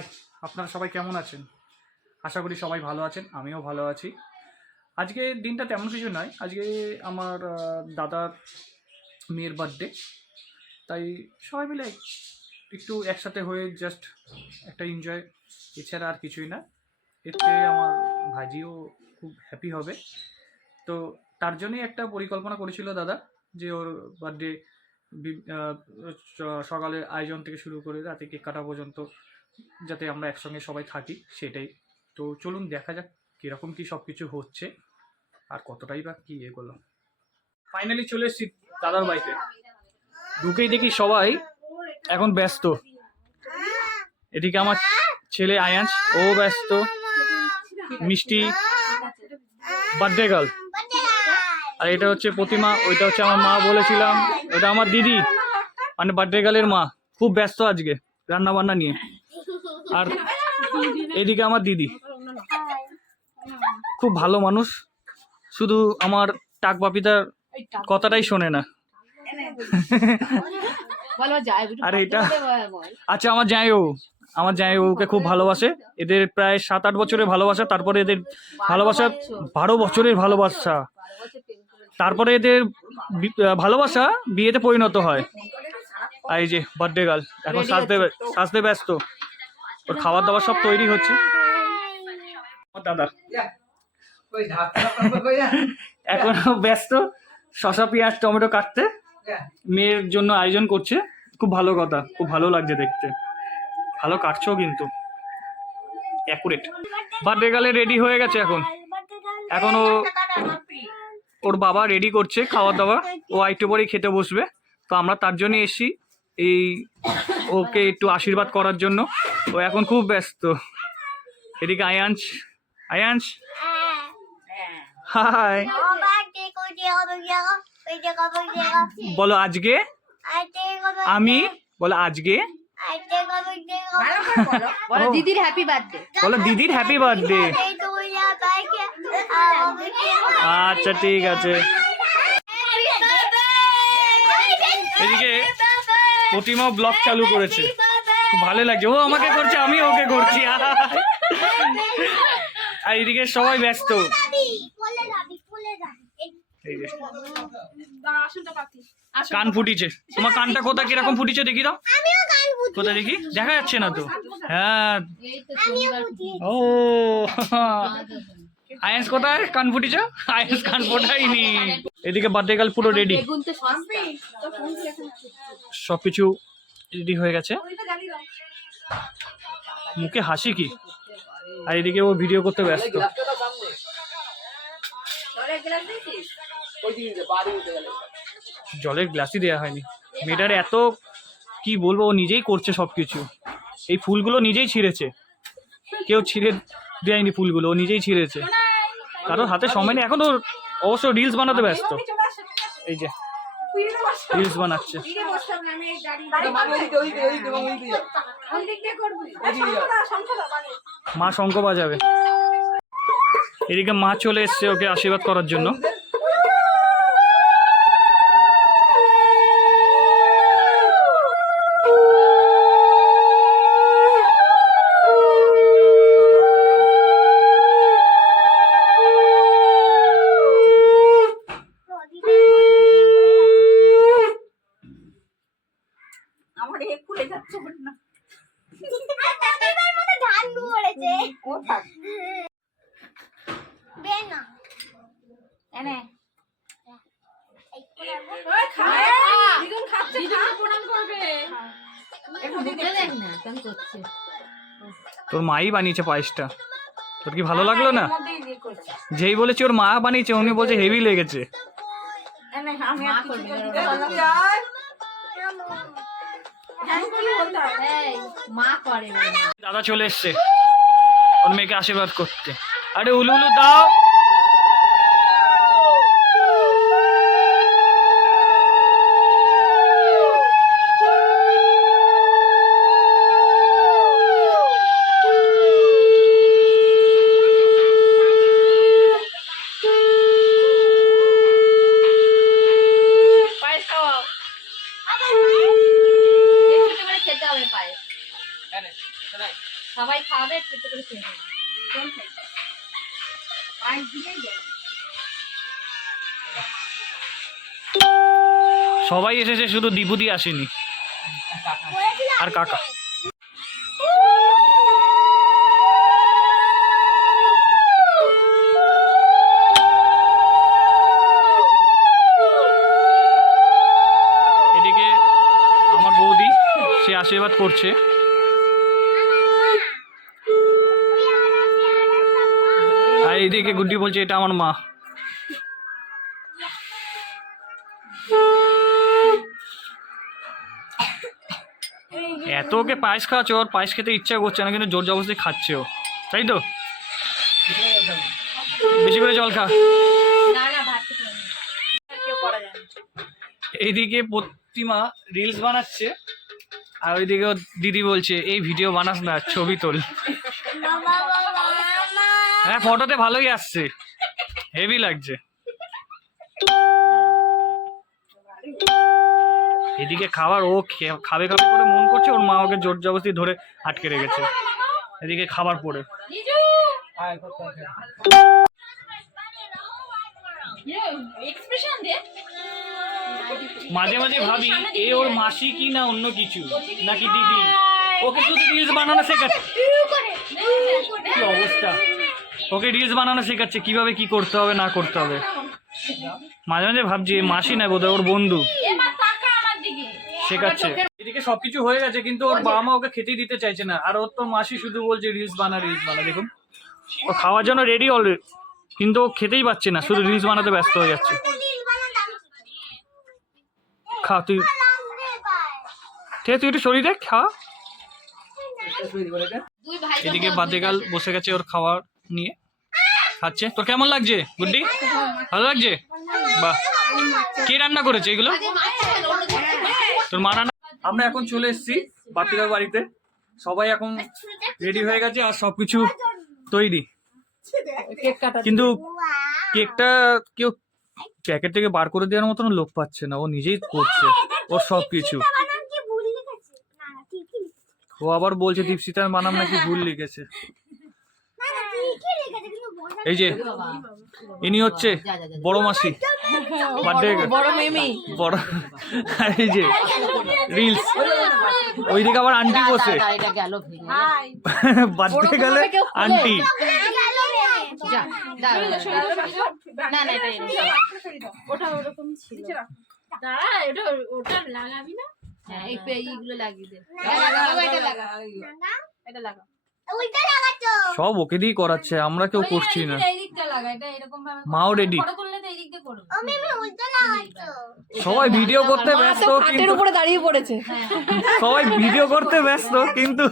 High, আপনারা সবাই কেমন আছেন? আশা করি সবাই ভালো আছেন, আমিও ভালো আছি। আজকে দিনটা তেমন কিছু নয়, আজকে আমার দাদার মেয়ের বার্থডে, তাই সবাই মিলে একটু একসাথে হয়ে জাস্ট একটা এনজয়, এছাড়া আর কিছুই না। এতে আমার ভাইজিও খুব হ্যাপি হবে। তো তার জন্যই একটা পরিকল্পনা করেছিল দাদা, যে ওর বার্থডে সকালে আয়োজন থেকে শুরু করে রাতে কেক কাটা পর্যন্ত যাতে আমরা একসঙ্গে সবাই থাকি, সেটাই। তো চলুন দেখা যাক কীরকম কী সব কিছু হচ্ছে আর কতটাই বা কী এগুলো। ফাইনালি চলে এসেছি দাদার বাড়িতে। ঢুকেই দেখি সবাই এখন ব্যস্ত। এদিকে আমার ছেলে আয়াঞ্চ, ও ব্যস্ত। মিষ্টি বার্থডে গার্ল, আর এটা হচ্ছে প্রতিমা, ওইটা হচ্ছে আমার মা বলেছিলাম, ওটা আমার দিদি, মানে বার্থডে গার্লের মা। খুব ব্যস্ত আজকে রান্না বান্না নিয়ে। আর এদিকে আমার দিদি, খুব ভালো মানুষ, শুধু আমার টাক বাপিদার কথাটাই শোনে না। আর এটা আচ্ছা, আমার জামাইবাবুকে খুব ভালোবাসে। এদের প্রায় 7-8 বছরের ভালোবাসা, তারপরে এদের ভালোবাসা 12 বছরের ভালোবাসা, তারপরে এদের ভালোবাসা বিয়েতে পরিণত হয়। আর এই যে বার্থডে গার্ল এখন সাজতে ব্যস্ত, ওর খাবার দাবার সব তৈরি হচ্ছে। দাদা এখনো ব্যস্ত শসা পেঁয়াজ টমেটো কাটতে, মেয়ের জন্য আয়োজন করছে। খুব ভালো কথা, খুব ভালো লাগছে দেখতে। ভালো কাটছো কিন্তু, অ্যাকুরেট। বার্থডে গার্লে রেডি হয়ে গেছে এখন ওর বাবা রেডি করছে খাওয়া দাওয়া, ও একটু পরেই খেতে বসবে। তো আমরা তার জন্য এসেছি, এই ওকে একটু আশীর্বাদ করার জন্য। ও এখন খুব ব্যস্ত। এদিকে আয়াঞ্চ, হাই বলো আজকে আমি, বলো আজকে বলো দিদির হ্যাপি বার্থডে, বলো দিদির হ্যাপি বার্থডে। আচ্ছা ঠিক আছে। এদিকে প্রতিমা ব্লগ চালু করেছে, খুব ভালো লাগছে। ও আমাকে করছে, আমি ওকে করছি। আর এদিকে সবাই ব্যস্ত। কান ফুটিছে, তোমার কানটা কোথায় কিরকম ফুটিছে দেখি দাও, কোথায় দেখি, দেখা যাচ্ছে না তো। হ্যাঁ, ও আয়েস কোথায় কান ফুটিছে? আয়েস কান ফোটাইনি। এদিকে বার্থডে গার্ল পুরো রেডি, সবকিছু রেডি হয়ে গেছে। মুখে হাসি কি, আর এদিকে ও ভিডিও করতে ব্যস্ত। জলের গ্লাসই দেওয়া হয়নি মেয়েটার, এত কি বলবো, ও নিজেই করছে সবকিছু। এই ফুলগুলো নিজেই ছিঁড়েছে, কেউ ছিঁড়ে দেয়নি ফুলগুলো, ও নিজেই ছিঁড়েছে। কারোর হাতে সময় নেই এখন, ওর অবশ্য রিলস বানাতে ব্যস্ত। এই যে রিলস বানাচ্ছে। মা শঙ্খ বাজাবে। এদিকে মা চলে এসছে ওকে আশীর্বাদ করার জন্য। আমার এক খুলে যাচ্ছে না, ধান পড়েছে কোথায় বেনা এনে ওই খায় দিদুন খাচ্ছে, দিদুন প্রণাম করবে। একটু দিতে দেখ না, কেন করছে? তোর মাই বানিয়েছে পায়েসটা, তোর কি ভালো লাগলো না? যেই বলেছি ওর মা বানিয়েছে, উনি বলছে হেভি লেগেছে। এনে আমি আর কিছু করতে পারলাম না। মা করে দাদা চলে এসছে ওর মেয়েকে আশীর্বাদ করতে। আরে উলু উলু দাও। পায়েস খাওয়াও, খেতে হবে পায়েস। সবাই খাবে একটু করে খেয়ে নেবে। সবাই এসেছে, শুধু দীপুদি আসেনি আর কাকা। এদিকে আমার বৌদি, সে আশীর্বাদ করছে। আর এইদিকে গুড্ডি বলছে এটা আমার মা। এত ওকে পায়েস খাওয়াচ্ছে, ওর পায়েস খেতে ইচ্ছা করছে না, কিন্তু জোর জবরদস্তি খাচ্ছে ও, তাই তো? বেশি করে জল খা। না না ভাত খেতে হবে না। কেউ করা যায় না। এইদিকে প্রতিমা রিলস বানাচ্ছে, আর ওইদিকে ওর দিদি বলছে এই ভিডিও বানাস না, ছবি তোল। হ্যাঁ, ফটোতে ভালোই আসছে, হেভি লাগছে। এদিকে খাবার ও খাবে খাবে করে মন করছে, ওর মা ওকে জোর জবরদস্তি ধরে আটকে রেখেছে। এদিকে খাবার পড়ে জিজু এক্সপ্রেশন দে। মাঝে মাঝে ভাবি এ ওর মাসি কি না অন্য কিছু, নাকি দিদি। ওকে শুধু রিলস বানানো শেখাচ্ছে, কি অবস্থা, ওকে রিলস বানানো শেখাচ্ছে কিভাবে কি করতে হবে না করতে হবে। মাঝে মাঝে ভাবছি এ মাসি না বোধহয় ওর বন্ধু, শেখাচ্ছে। এদিকে সবকিছু হয়ে গেছে, কিন্তু ওর বাবা মা ওকে খেতেই দিতে চাইছে না, আর ওর তো মাসি শুধু বলছে রিলস বানা রিলস বানা। দেখুন ও খাওয়ার জন্য রেডি অলরেডি, কিন্তু ও খেতেই পাচ্ছে না, শুধু রিলস বানাতে ব্যস্ত হয়ে যাচ্ছে। খা তুই, ঠিক আছে তুই একটু শরীর দেখ, খা। এদিকে বাদেগাল বসে গেছে ওর খাবার নিয়ে, খাচ্ছে। তোর কেমন লাগছে গুড্ডি, ভালো লাগছে? বাহ, কে রান্না করেছে এগুলো? তোর মা রান্না। আমরা এখন চলে এসেছি বাতিদার বাড়িতে, সবাই এখন রেডি হয়ে গেছে আর সবকিছু তৈরি, কিন্তু কেকটা কেউ প্যাকেট থেকে বার করে দেওয়ার মতন লোক পাচ্ছে না, ও নিজেই করছে ওর সবকিছু। ও আবার বলছে দীপশিতার বানাম নাকি ভুল লিখেছে। এই যে ইনি হচ্ছে বড় মাসি, বার্থডে বড়। এই যে রিলস, ওইদিকে আবার আন্টি বসে, বার্থডে গেলে আন্টি। ওটা লাগাবি না? হ্যাঁ এইগুলো লাগিয়ে দে। এটা লাগা। সব ওকে দিয়ে করাচ্ছে, আমরা কেউ করছি না। মাও রেডি, সবাই ভিডিও করতে ব্যস্ত, কিন্তু উপরে দাঁড়িয়ে পড়েছে। সবাই ভিডিও করতে ব্যস্ত, কিন্তু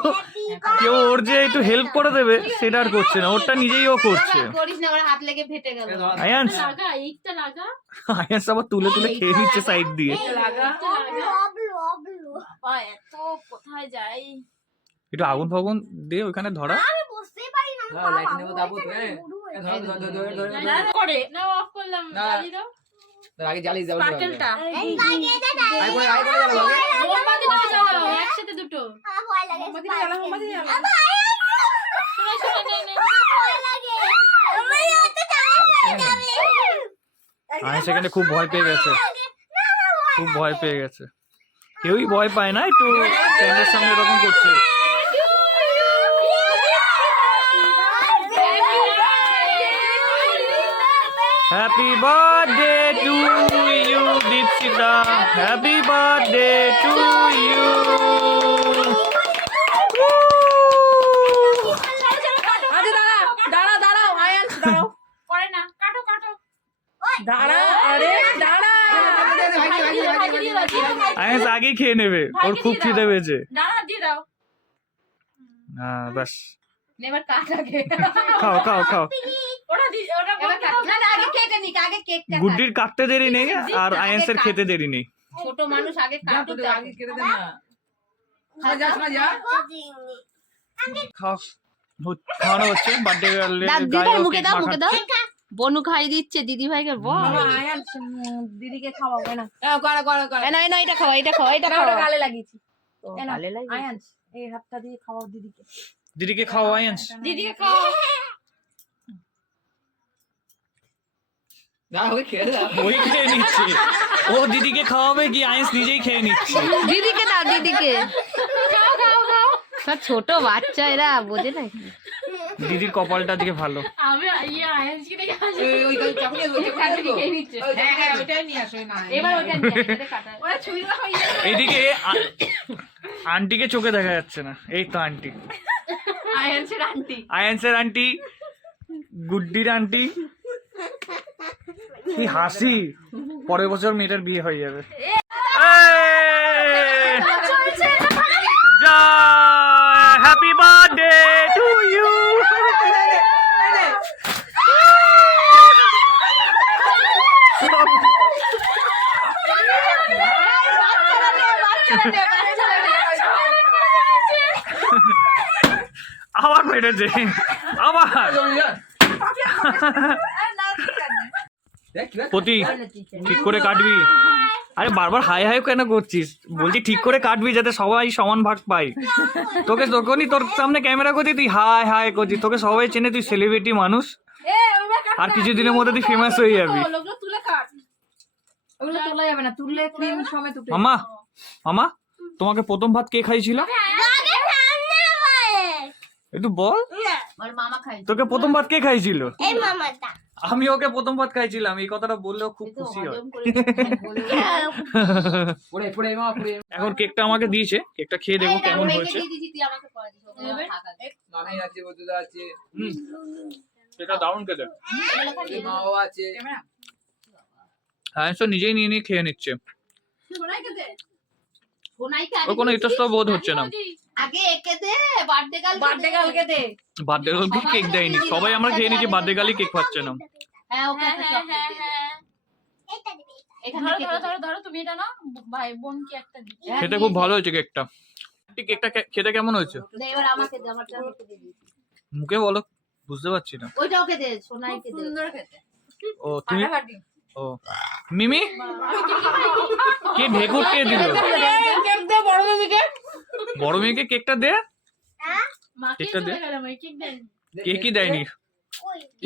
কেউ ওর যে একটু হেল্প করে দেবে সেটা আর করছে না, ওরটা নিজেই ও করছে। আয়ান্স, আয়ান্স আবার তুলে তুলে খেয়ে নিচ্ছে সাইড দিয়ে। কোথায় যাই, একটু আগুন ফাগুন দিয়ে ওখানে ধরা। একসাথে দুটো সেখানে খুব ভয় পেয়ে গেছে, খুব ভয় পেয়ে গেছে। কেউই ভয় পায় না, একটু ক্যামেরার সামনে এরকম করছে। Happy birthday to you Dipshita, happy birthday to you. দাঁড়াও আয়ান্স, দাঁড়াও। পরে না, কাটো কাটো। দাঁড়া, আরে দাঁড়া। আয়ান্স আগেই খেয়ে নেবে, ওর খুব খিদে পেয়েছে। দাঁড়া, দিয়ে দাও। হ্যাঁ ব্যাস, এবার কাট আগে। খাও খাও খাও। ওটা এবার কাট। না আগে কেটে নিক, আগে কেকটা। গুড্ডির কাটতে দেরি নেই আর আয়ান্সের খেতে দেরি নেই। ছোট মানুষ আগে কাটু, আগে কেটে দে না। শোনা যা। খাও, খাওয়ানো হচ্ছে বার্থডে গার্লের মুখে দাও, মুখে দাও। বনু খাই দিচ্ছে দিদি ভাইকে, বল। দিদিকে খাওয়াবো না। না এটা খাও, এটা খাও, এটা খাও। গালে লাগিয়েছি। গালে লাগিয়েছি। আয়ান্স এই হাতটা দিয়ে খাওয়াও দিদিকে। দিদিকে খাও আয়ান্স। দিদিকে খাও। ওই খেয়ে নিচ্ছে। ও দিদিকে খাওয়াবে কি আয়ান্স নিজেই খেয়ে নিচ্ছে। দিদিকে দাও, দিদিকে। খাও খাও খাও। সব ছোট বাচ্চা এরা বোঝে নাকি? দিদির কপালটা দিকে ভালো। আমি আয়ান্সকে দেখে হাসি। খেয়ে নিচ্ছে। ওইটাই নিয়ে আসো না। এবার ওটা নিয়ে আসো, এটা কাটা। ওরা ছুরি রাখো। এইদিকে আন্টিকে চোখে দেখা যাচ্ছে না। এই তো আন্টি, আয়ান্সের আন্টি। আয়ান্সের আন্টি, গুড্ডির আন্টি। কি হাসি! পরের বছর মেয়েটার বিয়ে হয়ে যাবে। Happy birthday to you. আবার মেরেছে, আবার। প্রতি ঠিক করে কাটবি। আরে বারবার হাই হাই কেন করছিস? বলছি ঠিক করে কাটবি যাতে সবাই সমান ভাগ পায়। তোকে তখনই তোর সামনে ক্যামেরা করছি তুই হাই হাই করছিস। তোকে সবাই চেনে, তুই সেলিব্রিটি মানুষ। আর কিছুদিনের মধ্যে তুই ফেমাস হয়ে যাবি। ওগুলো তুলে কাট। ওগুলো তোলা যাবে না, তুললে ক্রিম সমেত উঠে। মামা, মামা তোমাকে প্রথম ভাত কে খাইছিল? একটু বল। আর মামা খাই। তোকে প্রথম ভাত কে খাইছিল? আমি ওকে প্রথম ভাত খাইছিলাম। এই কথাটা বললেও খুব খুশি হয়। এখন কেকটা আমাকে দিয়েছে, কেকটা খেয়ে দেখবো কেমন হয়েছে। মামি আছে, বদুদা আছে, এটা দারুণ খেতে। মাও আছে। হ্যাঁ, নিজেই নিয়ে নিয়ে খেয়ে নিচ্ছে। ওর কোনো ইতস্তত বোধ হচ্ছে না। আগে একে দে, বার্থডে গার্লকে দে। বার্থডে গার্লকে কেক দেয়নি, সবাই আমরা খেয়ে নিচ্ছি। বার্থডে গার্লই কেক পাচ্ছে না। হ্যাঁ, ওকে একটা চকলেট দে। এখানে ধরো তুমি এটা নাও, ভাই বোনকে একটা দি। খেতে খুব ভালো হয়েছে কেকটা। কেকটা খেতে কেমন হয়েছে? দে এবার আমাকে দে, আমারটা আমাকে দে। মুখে বলো, বুঝতে পারছি না। ওইটা ওকে দে, সোনাইকে দে। সুন্দর খেতে। ও তুমি, ও মিমি কে ঢেকুর কে দিল? কেক দে বড় মিমিকে। বড় মেয়েকে কেকটা দে। মাকে কেকটা দে। চলে গেল, আমি কেক দেন। কেকই দেয়নি।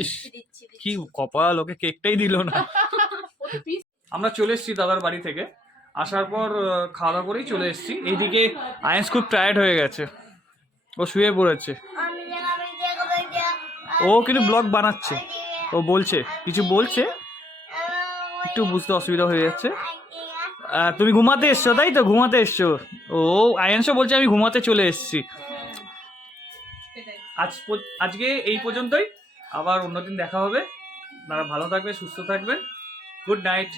ইস, কি কপাল, ওকে কেকটাই দিল না। আমরা চলে এসেছি দাদার বাড়ি থেকে। আসার পর খাওয়া দাওয়া করেই চলে এসেছি। এইদিকে আয়েন্স খুব টায়ার্ড হয়ে গেছে, ও শুয়ে পড়েছে। ও কিন্তু ব্লগ বানাচ্ছে, ও বলছে কিছু বলছে, একটু বুঝতে অসুবিধা হয়ে যাচ্ছে। তুমি ঘুমাতে এসছো তাই তো? ঘুমাতে এসছো? ও আয়ান্সও বলছে আমি ঘুমাতে চলে এসেছি। আজকে এই পর্যন্তই, আবার অন্যদিন দেখা হবে। আপনারা ভালো থাকবেন, সুস্থ থাকবেন। Good night.